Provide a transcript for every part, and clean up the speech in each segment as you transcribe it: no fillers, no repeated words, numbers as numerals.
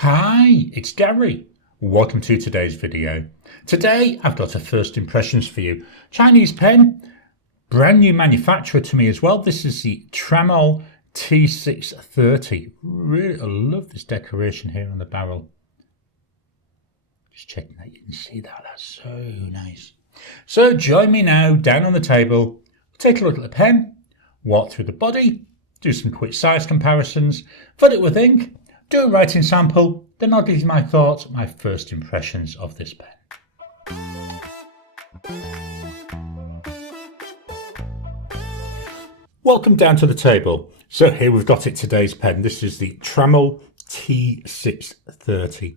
Hi, it's Gary. Welcome to today's video. Today I've got a first impressions for you. Chinese pen, brand new manufacturer to me as well. This is the Tramol T630. Really, I love this decoration here on the barrel. Just checking that you can see that. That's so nice. So join me now down on the table. Take a look at the pen, walk through the body, do some quick size comparisons, fill it with ink, do a writing sample, then I'll give you my thoughts, my first impressions of this pen. Welcome down to the table. So here we've got today's pen. This is the Tramol T630.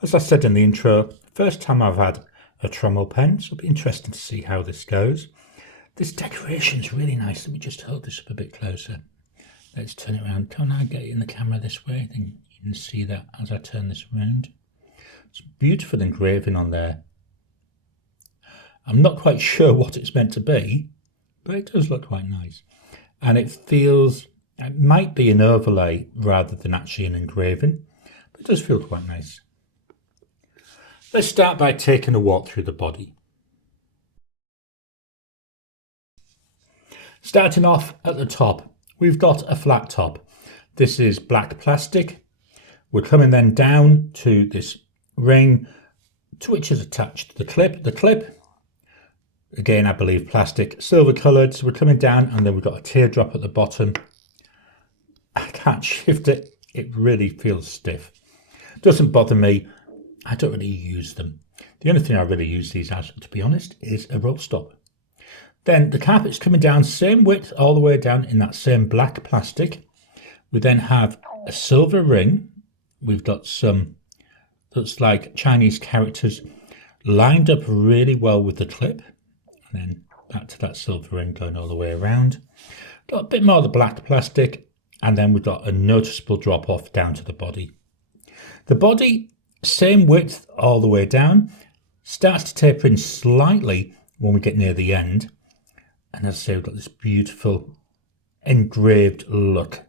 As I said in the intro, first time I've had a Tramol pen, so it'll be interesting to see how this goes. This decoration is really nice. Let me just hold this up a bit closer. Let's turn it around. Can I get it in the camera this way? I think you can see that as I turn this around. It's beautiful engraving on there. I'm not quite sure what it's meant to be, but it does look quite nice. And it feels, it might be an overlay rather than actually an engraving, but it does feel quite nice. Let's start by taking a walk through the body. Starting off at the top, we've got a flat top. This is black plastic. We're coming then down to this ring to which is attached the clip. The clip, again, I believe plastic, silver coloured. So we're coming down and then we've got a teardrop at the bottom. I can't shift it. It really feels stiff. Doesn't bother me. I don't really use them. The only thing I really use these as, to be honest, is a roll stop. Then the cap is coming down, same width all the way down in that same black plastic. We then have a silver ring. We've got some, looks like Chinese characters lined up really well with the clip. And then back to that silver ring going all the way around. Got a bit more of the black plastic. And then we've got a noticeable drop off down to the body. The body, same width all the way down. Starts to taper in slightly when we get near the end. And as I say, we've got this beautiful engraved look.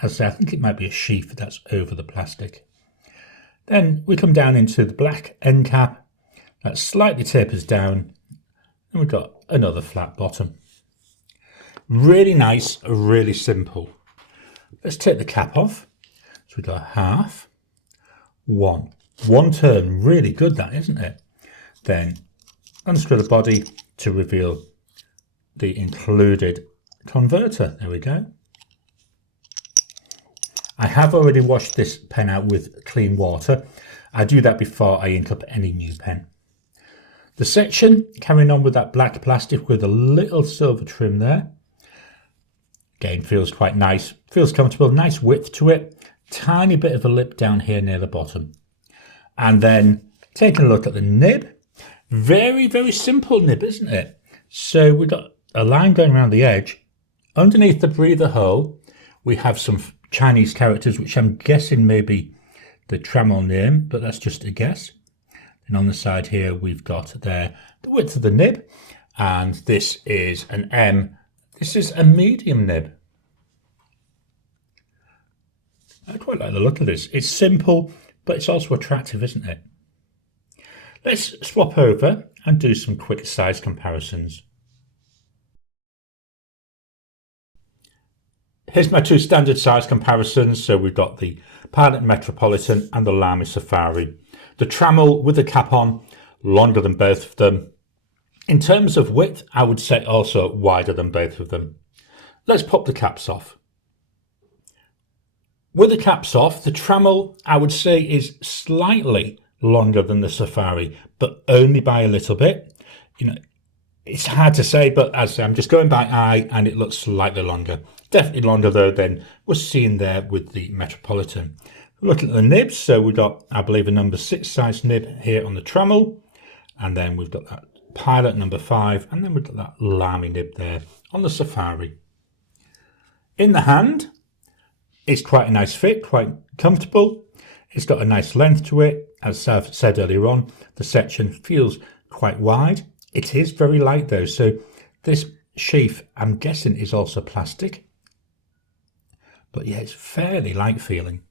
As I say, I think it might be a sheath that's over the plastic. Then we come down into the black end cap. That slightly tapers down. And we've got another flat bottom. Really nice, really simple. Let's take the cap off. So we've got a half, one. One turn, really good that, isn't it? Then unscrew the body to reveal the included converter. There we go. I have already washed this pen out with clean water. I do that before I ink up any new pen. The section, carrying on with that black plastic with a little silver trim there. Again, feels quite nice, feels comfortable, nice width to it. Tiny bit of a lip down here near the bottom. And then taking a look at the nib. Very, very simple nib, isn't it? So we've got a line going around the edge. Underneath the breather hole, we have some Chinese characters, which I'm guessing may be the Tramol name, but that's just a guess. And on the side here, we've got there the width of the nib, and this is an M. This is a medium nib. I quite like the look of this. It's simple, but it's also attractive, isn't it? Let's swap over and do some quick size comparisons. Here's my two standard size comparisons. So we've got the Pilot Metropolitan and the Lamy Safari. The Tramol with the cap on, longer than both of them. In terms of width, I would say also wider than both of them. Let's pop the caps off. With the caps off, the Tramol, I would say, is slightly longer than the Safari, but only by a little bit. You know, it's hard to say, but as I say, I'm just going by eye and it looks slightly longer. Definitely longer though than we're seeing there with the Metropolitan. Looking at the nibs, so we've got, I believe, a number 6 size nib here on the Tramol, and then we've got that Pilot number 5, and then we've got that Lamy nib there on the Safari. In the hand, it's quite a nice fit, quite comfortable. It's got a nice length to it. As I've said earlier on, the section feels quite wide. It is very light though, so this sheath, I'm guessing, is also plastic. But yeah, it's fairly light feeling.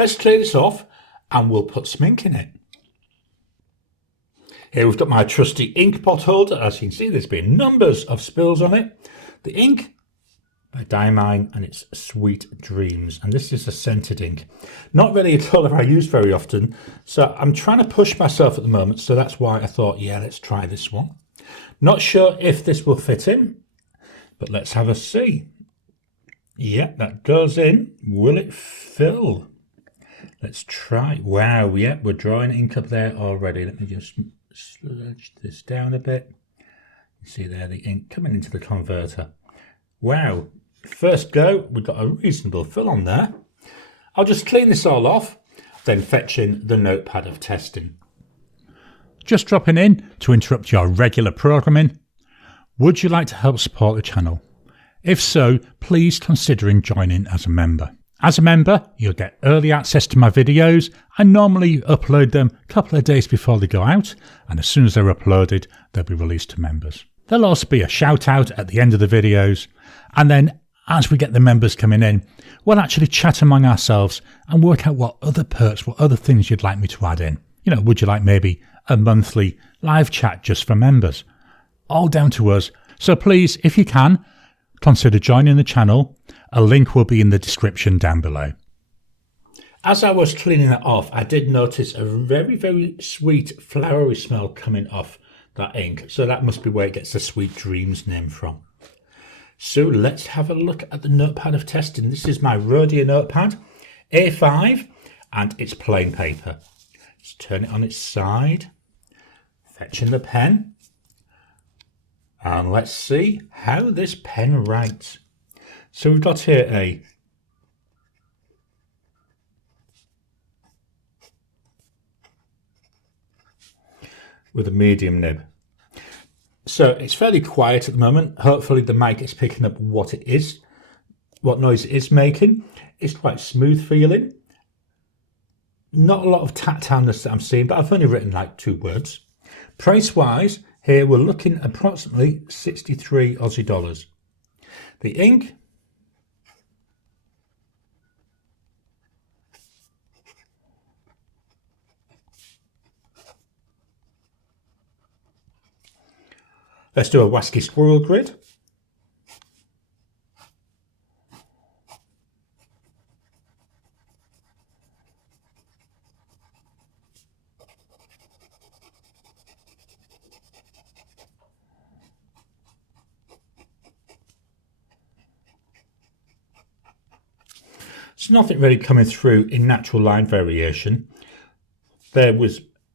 Let's clear this off and we'll put some ink in it. Here we've got my trusty ink pot holder. As you can see, there's been numbers of spills on it. The ink by Diamine, and it's Sweet Dreams, and this is a scented ink. Not really a colour I use very often, so I'm trying to push myself at the moment, so that's why I thought, yeah, let's try this one. Not sure if this will fit in, but let's have a see. Yeah, that goes in. Will it fill? Let's try. Wow, yeah, we're drawing ink up there already. Let me just sludge this down a bit. You see there the ink coming into the converter. Wow, first go, we've got a reasonable fill on there. I'll just clean this all off, then fetch in the notepad of testing. Just dropping in to interrupt your regular programming. Would you like to help support the channel? If so, please consider joining as a member. As a member, you'll get early access to my videos. I normally upload them a couple of days before they go out, and as soon as they're uploaded, they'll be released to members. There'll also be a shout out at the end of the videos, and then as we get the members coming in, we'll actually chat among ourselves and work out what other perks, what other things you'd like me to add in. You know, would you like maybe a monthly live chat just for members? All down to us. So please, if you can, consider joining the channel. A link will be in the description down below. As I was cleaning that off, I did notice a very, very sweet flowery smell coming off that ink. So that must be where it gets the Sweet Dreams name from. So let's have a look at the notepad of testing. This is my Rhodia notepad, A5, and it's plain paper. Let's turn it on its side, fetch in the pen, and let's see how this pen writes. So we've got here a with a medium nib. So it's fairly quiet at the moment. Hopefully the mic is picking up what it is, what noise it is making. It's quite smooth feeling. Not a lot of tactileness that I'm seeing, but I've only written like 2 words. Price wise, here we're looking at approximately 63 Aussie dollars. The ink, let's do a Wasky Squirrel grid. There's nothing really coming through in natural line variation.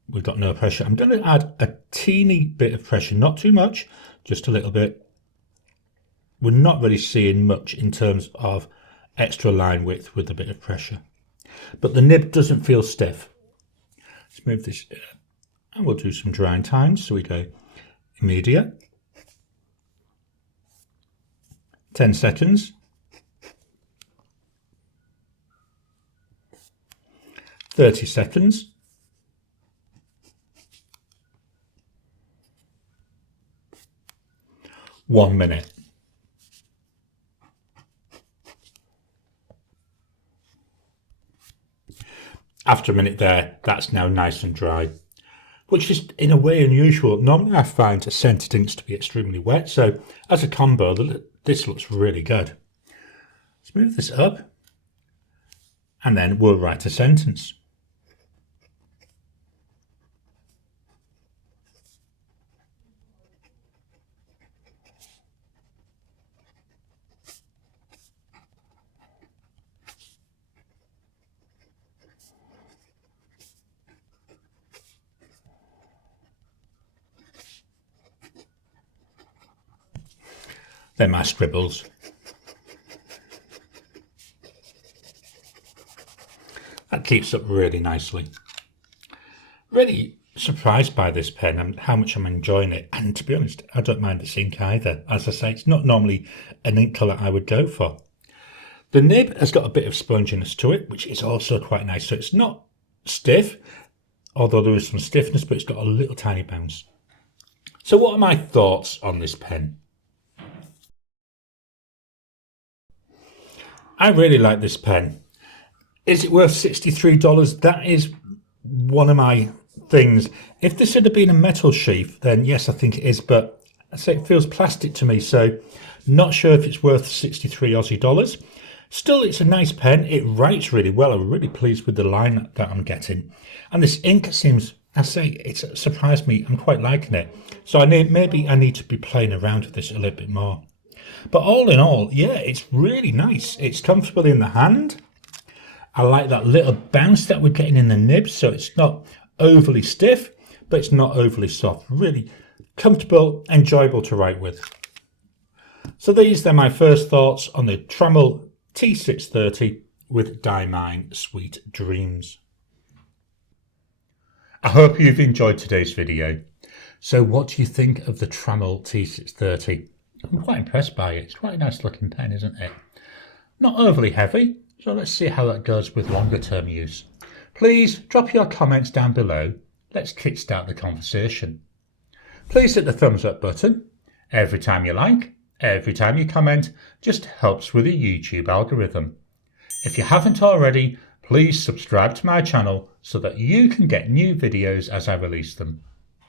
We've got no pressure. I'm going to add a teeny bit of pressure, not too much, just a little bit. We're not really seeing much in terms of extra line width with a bit of pressure. But the nib doesn't feel stiff. Let's move this and we'll do some drying times. So we go immediate, 10 seconds, 30 seconds, 1 minute. After a minute there, that's now nice and dry, which is in a way unusual. Normally I find scented inks to be extremely wet, so as a combo, this looks really good. Let's move this up, and then we'll write a sentence. They're my scribbles. That keeps up really nicely. Really surprised by this pen and how much I'm enjoying it. And to be honest, I don't mind this ink either. As I say, it's not normally an ink colour I would go for. The nib has got a bit of sponginess to it, which is also quite nice. So it's not stiff, although there is some stiffness, but it's got a little tiny bounce. So what are my thoughts on this pen? I really like this pen. Is it worth $63? That is one of my things. If this had been a metal sheath, then yes, I think it is, but I say it feels plastic to me, so not sure if it's worth 63 Aussie dollars. Still, it's a nice pen. It writes really well. I'm really pleased with the line that I'm getting. And this ink seems, I say, it's surprised me. I'm quite liking it. So maybe I need to be playing around with this a little bit more. But all in all, yeah, it's really nice. It's comfortable in the hand. I like that little bounce that we're getting in the nib, so it's not overly stiff, but it's not overly soft. Really comfortable, enjoyable to write with. So these are my first thoughts on the Tramol T630 with Diamine Sweet Dreams. I hope you've enjoyed today's video. So what do you think of the Tramol T630? I'm quite impressed by it. It's quite a nice looking pen, isn't it? Not overly heavy, so let's see how that goes with longer term use. Please drop your comments down below. Let's kickstart the conversation. Please hit the thumbs up button. Every time you like, every time you comment, just helps with the YouTube algorithm. If you haven't already, please subscribe to my channel so that you can get new videos as I release them.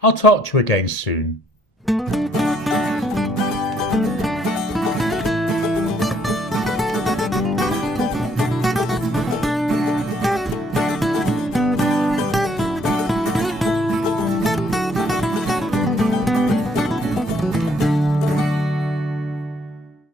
I'll talk to you again soon.